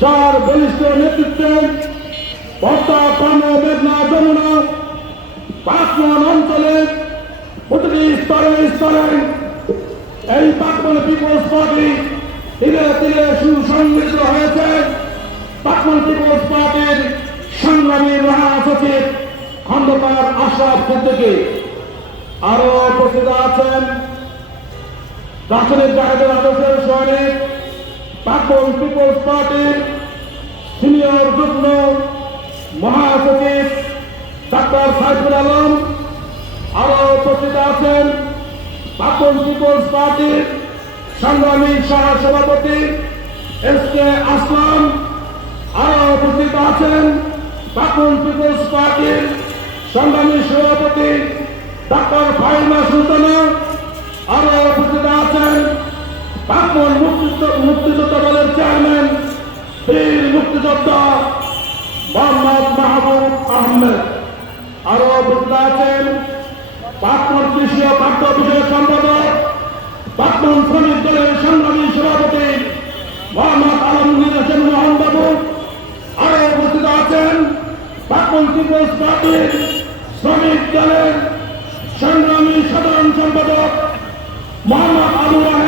যার বলিষ্ঠ নেতৃত্বে পদ্মা কর্ম মেঘনা যমুনা পাঁচমান অঞ্চলে প্রতিটি স্তরে স্তরে এই পাকমন পিপলস পার্টি ধীরে ধীরে সুসংগঠিত হয়েছে। পাকমন পিপলস পার্টির সংগ্রামী মহাসচিব খন্দকার আশরাফ সিদ্দিকী। আরও উপস্থিত আছেন। রাষ্ট্রীয় জাহেদের আদর্শের সৈনিক পাকন পিপলস পার্টির সিনিয়র যুগ্ম মহাসচিব ডাক্তার সাইফুল আলম, আরও উপস্থিত আছেন পাকন পিপলস পার্টির সংগ্রামী সহ সভাপতি এস কে আসলাম, আরও উপস্থিত আছেন পাকুন পিপলস পার্টির সংগ্রামী সভাপতি ডাক্তার ফাইমা সুলতানা, আরও উপস্থিত আছেন পাকুন মুক্তিযোদ্ধা দলের চেয়ারম্যান, বীর মুক্তিযোদ্ধা মোহাম্মদ মাহবুব আহমেদ। আরও উপস্থিত আছেন পাকুন কৃষি ও খাদ্য বিষয়ক সম্পাদক পাকুন শ্রমিক দলের সংগ্রামী সভাপতি মোহাম্মদ আলমগীর হোসেন মোহন বাবু। আরও উপস্থিত আছেন পাকুন পিপলস পার্টির শ্রমিক দলের সংগ্রামী সাধারণ সম্পাদক মোহাম্মদ আবু রাহান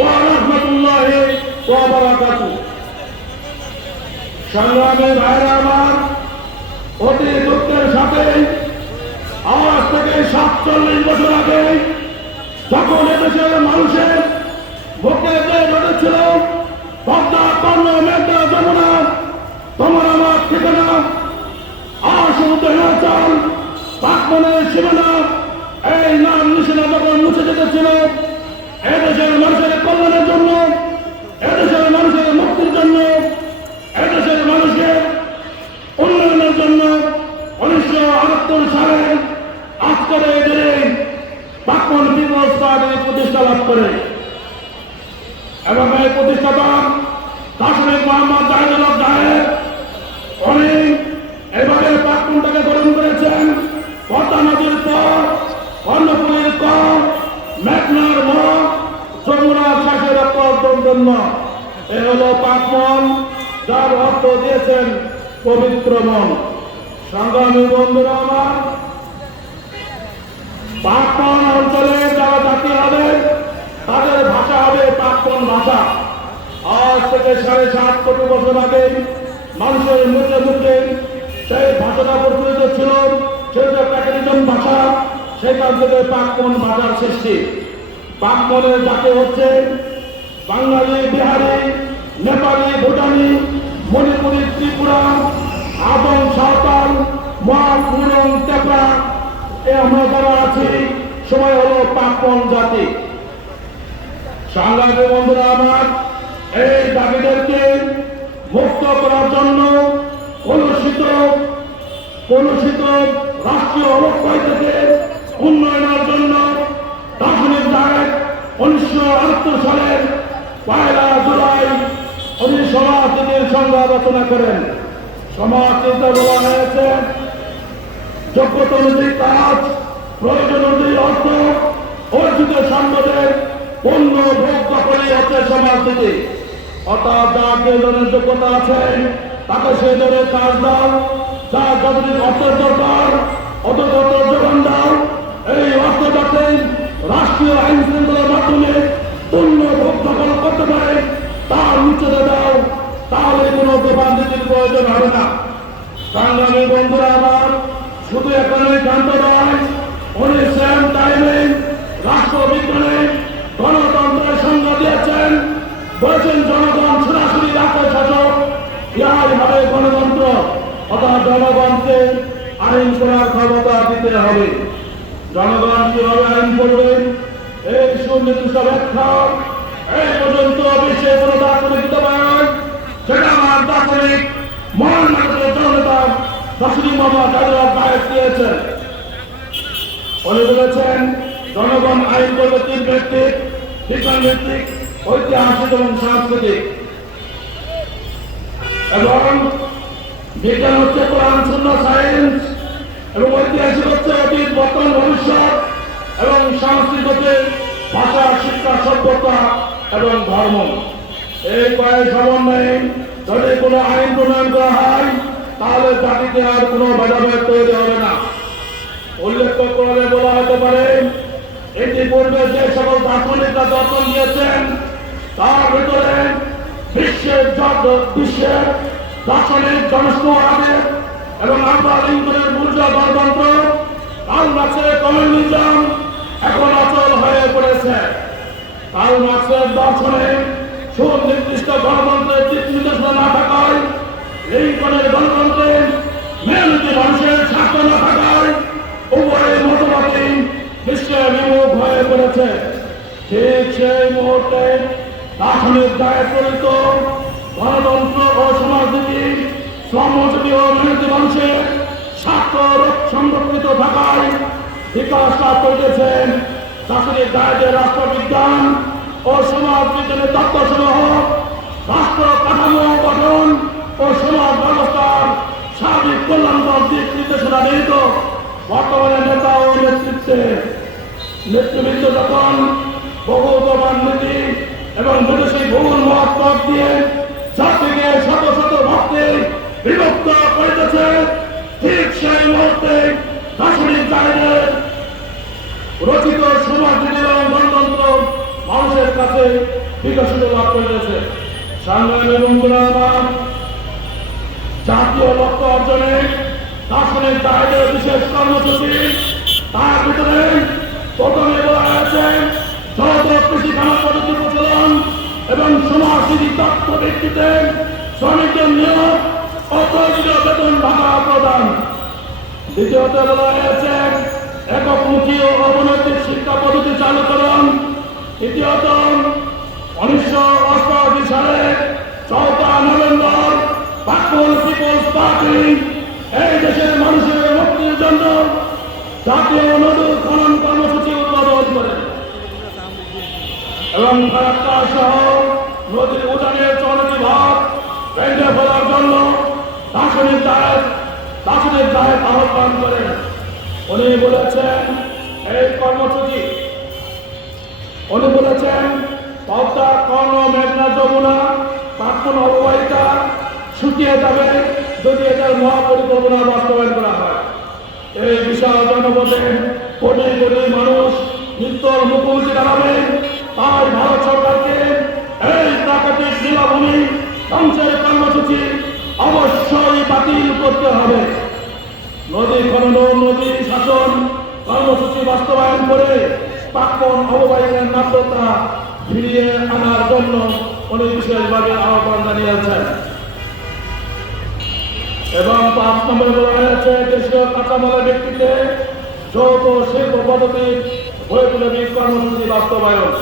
রাহমাতুল্লাহি সংগ্রামী আমার, অতি দুঃখের সাথে আজ থেকে সাতচল্লিশ বছর আগে যখন এদেশের মানুষের সীমানা, এই নাম নিশানা মুছে যেতেছিল, এদেশের মানুষের পিপলস পার্টি প্রতিষ্ঠা লাভ করে। এবং এই প্রতিষ্ঠাতা দার্শনিক মোহাম্মদ জাহিদুল্লাহ জাহেদ, উনি এভাবে পাকনটাকে গ্রহণ করেছেন। পদ্মা নদীর পর কর্ণফুলির পর, মেঘনার ম যমুনার শেষের অপর জন্য। এ হলো পাকমন যার অর্থ দিয়েছেন পবিত্র মন। সংগ্রামী বন্ধুরা আমার পাকন অঞ্চলে জাতি হবে, তাদের ভাষা হবে পাকন ভাষা। আজ থেকে সাড়ে সাত কোটি বছর আগে মানুষের মুখে মুখে সেই ভাষাটা প্রচলিত ছিল সেটা প্যাকেটিজম ভাষা, সেখান থেকে পাকন ভাষার সৃষ্টি। পাকনের জাতি হচ্ছে বাঙালি, বিহারি, নেপালি, ভুটানি, মণিপুরি, ত্রিপুরা আদম সাঁওতাল মহাপুরম তেপরা, এ আমরা যারা আছি সবাই হলো পাকন জাতি। সংগ্রামী বন্ধুরা, আমার এই দাবিদেরকে মুক্ত করার জন্য কলুষিত কলুষিত রাষ্ট্রীয় অবক্ষয় থেকে উন্নয়নের জন্য দার্শনিক দায় উনিশশো আটাত্তর সালের পয়লা জুলাই উনি সমাজনীতির সংজ্ঞা রচনা করেন। সমাজনীতিতে বলা হয়েছে যোগ্যতা অনুযায়ী কাজ প্রয়োজন অনুযায়ী অর্থ, অর্জিত সম্পদের পণ্য ভোগ দখলই হচ্ছে সমাজনীতি অর্থাৎ যার যে ধরনের যোগ্যতা আছে, তাকে সে ধরনের কাজ দাও, যার যতদিন অর্থের দরকার অত তত যোগান দাও, এই অর্থ যাতে রাষ্ট্রীয় আইন শৃঙ্খলার মাধ্যমে পণ্য ভোগ দখল করতে পারে, তার নিচে দাও, তাহলে কোনো দোকান নীতির প্রয়োজন হবে না। সংগ্রামী বন্ধুরা আমার, শুধু এখানে জানতে নয়। উনি সেম টাইমে রাষ্ট্রবিজ্ঞানে গণতন্ত্রের সংজ্ঞা দিয়েছেন। বলেছেন জনগণ সরাসরি রাষ্ট্র শাসক ইহাই হবে গণতন্ত্র, অর্থাৎ জনগণকে আইন করার ক্ষমতা দিতে হবে। জনগণ কীভাবে আইন করবে? এই সুনির্দিষ্ট ব্যাখ্যা এই পর্যন্ত বিশ্বে কোনো দার্শনিক দিতে পারেন সেটা আমার দার্শনিক মহান দশরী মোহাম্মদ জাদুর দায়িত্ব দিয়েছেন। উনি বলেছেন জনগণ আইন করবে তিন ভিত্তিক বিজ্ঞান ভিত্তিক, ঐতিহাসিক এবং সাংস্কৃতিক। এবং বিজ্ঞান হচ্ছে কোরআন শূন্য সায়েন্স এবং ঐতিহাসিক হচ্ছে অতীত, বর্তমান, ভবিষ্যৎ এবং সংস্কৃত হচ্ছে ভাষা, শিক্ষা, সভ্যতা এবং ধর্ম। এই কয়েক সমন্বয়ে যদি কোনো আইন প্রণয়ন করা হয়, তাহলে জাতিতে আর কোনো ভেদাভেদ তৈরি হবে না। উল্লেখ করে বলা হতে পারে ইতিপূর্বে যে সকল দার্শনিকরা দর্শন দিয়েছেন তার ভিতরে বিশ্বের জগ- বিশ্বের দার্শনিক জনসমাজের এবং আমরা লিঙ্কনের মূল্য গণতন্ত্র কাল মাসের কমিউনিজম এখন অচল হয়ে পড়েছে। কাল মাসের দর্শনে সুনির্দিষ্ট গণতন্ত্রের নির্দেশনা না থাকায় এই লিঙ্কনের গণতন্ত্রে মেহনতি মানুষের স্বার্থ না থাকায় হয়ে ঠিক সেই মুহূর্তে দায় পরিত গণতন্ত্র ও সমাজনীতি শ্রমজীবী ও মানুষের সংরক্ষিত থাকায় বিকাশ লাভ করেছেন দার্শনিক দায়ের রাষ্ট্রবিজ্ঞান ও সমাজ বিজ্ঞানের রাষ্ট্র কাঠামো গঠন ও সমাজ ব্যবস্থার সার্বিক দিক নির্দেশনা নিহিত বর্তমানে নেতা ও নেতৃত্বে নেতৃবৃন্দ যখন বহুত্ববান নীতি এবং বিদেশি বহুল মহাত্মক দিয়ে জাতিকে শত শত ভক্তে বিভক্ত করিতেছে, ঠিক সেই মুহূর্তে দার্শনিক জাহেদের রচিত সমাজ এবং গণতন্ত্র মানুষের কাছে বিকশিত লাভ করেছে সংগ্রামী আমার, জাতীয় লক্ষ্য অর্জনে দার্শনিক দায়ের বিশেষ কর্মসূচি তার ভিতরে প্রথমে বলা হয়েছে যত কৃষি খানা পদ্ধতি প্রচলন এবং সমাজনীতি তত্ত্ব ভিত্তিতে শ্রমিকদের নিয়োগ ও প্রয়োজনীয় বেতন ভাতা প্রদান। দ্বিতীয়ত বলা হয়েছে এককমুখী ও অবনৈতিক শিক্ষা পদ্ধতি চালুকরণ তৃতীয়ত, উনিশশো অষ্টআশি সালে চৌঠা নভেম্বর পাকুল পিপলস পার্টি, এই দেশের মানুষের মুক্তির জন্য জাতীয় নদী খনন কর্মসূচি উদ্বোধন করে এবং ফারাক্কা সহ নদীর উজানের চলতি ভাগ ভেঙে ফেলার জন্য দার্শনিক দায়ের দার্শনিক দায়ের আহ্বান করেন উনি বলেছেন, এই কর্মসূচি, উনি বলেছেন পদ্মা কর্ণ মেঘনা যমুনা প্রাক্তন অববাহিকা শুকিয়ে যাবে যদি এটার মহাপরিকল্পনা বাস্তবায়ন করা হয়। এই বিশাল জনপদে কোটি কোটি মানুষ মৃত্যুর মুখোমুখি দাঁড়াবে। তাই ভারত সরকারকে এই প্রাকৃতিক নীলাভূমি ধ্বংসের কর্মসূচি অবশ্যই বাতিল করতে হবে। নদী খনন, নদী শাসন, কর্মসূচি বাস্তবায়ন করে প্রাক্তন অববাহিকার নাট্যতা ফিরিয়ে আনার জন্য উনি বিশেষভাবে আহ্বান জানিয়েছেন। এবং পাঁচ নম্বরে বলা হয়েছে, দেশীয় কাঁচামালের ভিত্তিতে যৌথ শিল্প পদ্ধতি বৈপ্লবিক কর্মসূচি বাস্তবায়ন।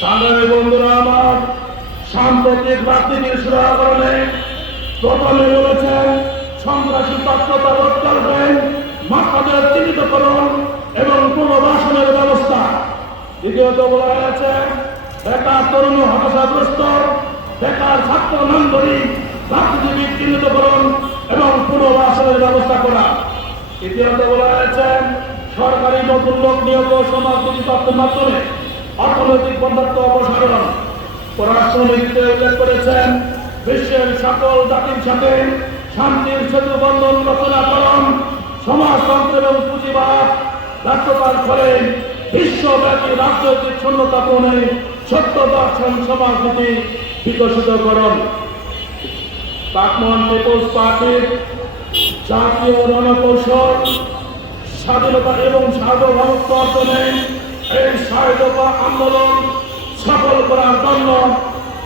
সংগ্রামী বন্ধুরা আমার, সাম্প্রতিক রাজনীতির সুরাকরণে প্রথমে বলেছেন, সন্ত্রাসী রোধ করবেন মাত্রাদের চিহ্নিতকরণ এবং পুনর্বাসনের ব্যবস্থা। দ্বিতীয়ত বলা হয়েছে, বেকার তরুণ হতাশাগ্রস্ত, বেকার ছাত্র নান্দরিক রাজনীতি চিহ্নিতকরণ এবং পুনর্বাসনের ব্যবস্থা করা। তৃতীয়ত বলা হয়েছে, সরকারি নতুন লোক নিয়োগ সমাজ তত্ত্বের মাধ্যমে অর্থনৈতিক বন্ধাত্ম অপসারণ। পররাষ্ট্রনীতিতে উল্লেখ করেছেন, বিশ্বের সকল জাতির সাথে শান্তির সেতু বন্ধন রচনাকরণ সমাজতন্ত্র এবং পুঁজিবাদ রাষ্ট্রপাল ফলে বিশ্বব্যাপী রাজনৈতিক শূন্যতা পূরণে সত্য দর্শন সমাজনীতি বিকশিত করণ পাকমন পিপলস পার্টির জাতীয় রণকৌশল, স্বাধীনতা এবং সার্বভৌমত্ব অর্জনে এই স্বাধীনতা আন্দোলন সফল করার জন্য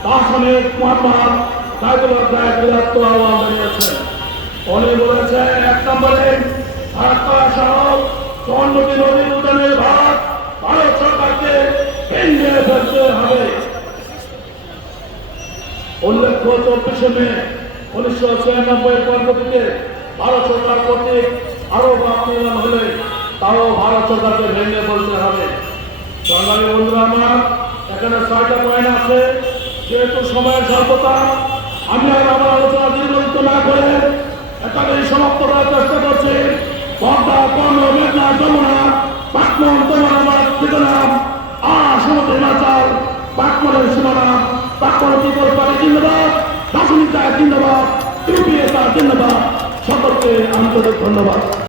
দার্শনিক মোহাম্মদ সাইদুল্লাহ বিরাত্ত আহ্বান জানিয়েছেন। উনি বলেছেন, এক নম্বরে চন্দ্রী নদীর উদ্যানের ভাগ ভারত সরকারকে কেন্দ্রে ফেলতে হবে। উল্লেখ্য, চব্বিশে মে উনিশশো ছিয়ানব্বই পরবর্তীতে ভারত সরকার কর্তৃক আরও বাদ হলে তাও ভারত সরকারকে ভেঙে বলতে হবে। বাঙালি বন্ধুরা আমার, এখানে ছয়টা পয়েন্ট আছে। যেহেতু সময়ের স্বল্পতা, আমি আর আমার আলোচনা দীর্ঘায়িত না করে এখানে সমাপ্ত করার চেষ্টা করছি। পর্দা কর্ণ মেঘনা, যমুনা পাকমন তোমার আমার ঠিকানা আ, সমুদ্র হিমাচল পাকমনের সীমানা পাকমন পিপল পার্টি জিন্দাবাদ দার্শনিক জিন্দাবাদ, ইউপিএসআর জিন্দাবাদ। সকলকে আন্তরিক ধন্যবাদ।